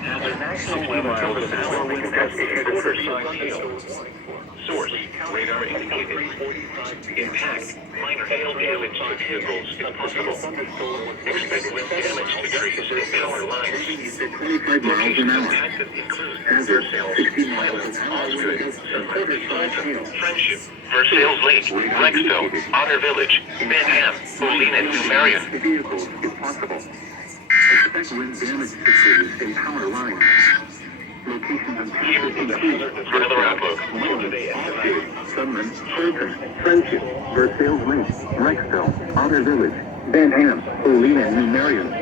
Hazard national 60 miles an hour wind gusting quarter-size hail. Source, radar indicated. Impact, minor hail damage to vehicles if possible. Expect wind damage to trees and power lines. 25 miles an hour. Hazard, 60 miles an hour wind gusting. Friendship, Versailles Lake, Rexville, Otter Village, Benham, Moline, and New Marion. Vehicles if possible. Expect wind damage to trees and power lines. Location of Weather outlook. Sunman, Fulton, Friendship, Versailles Lake, Rexville, Otter Village, Benham, Moline, and New Marion.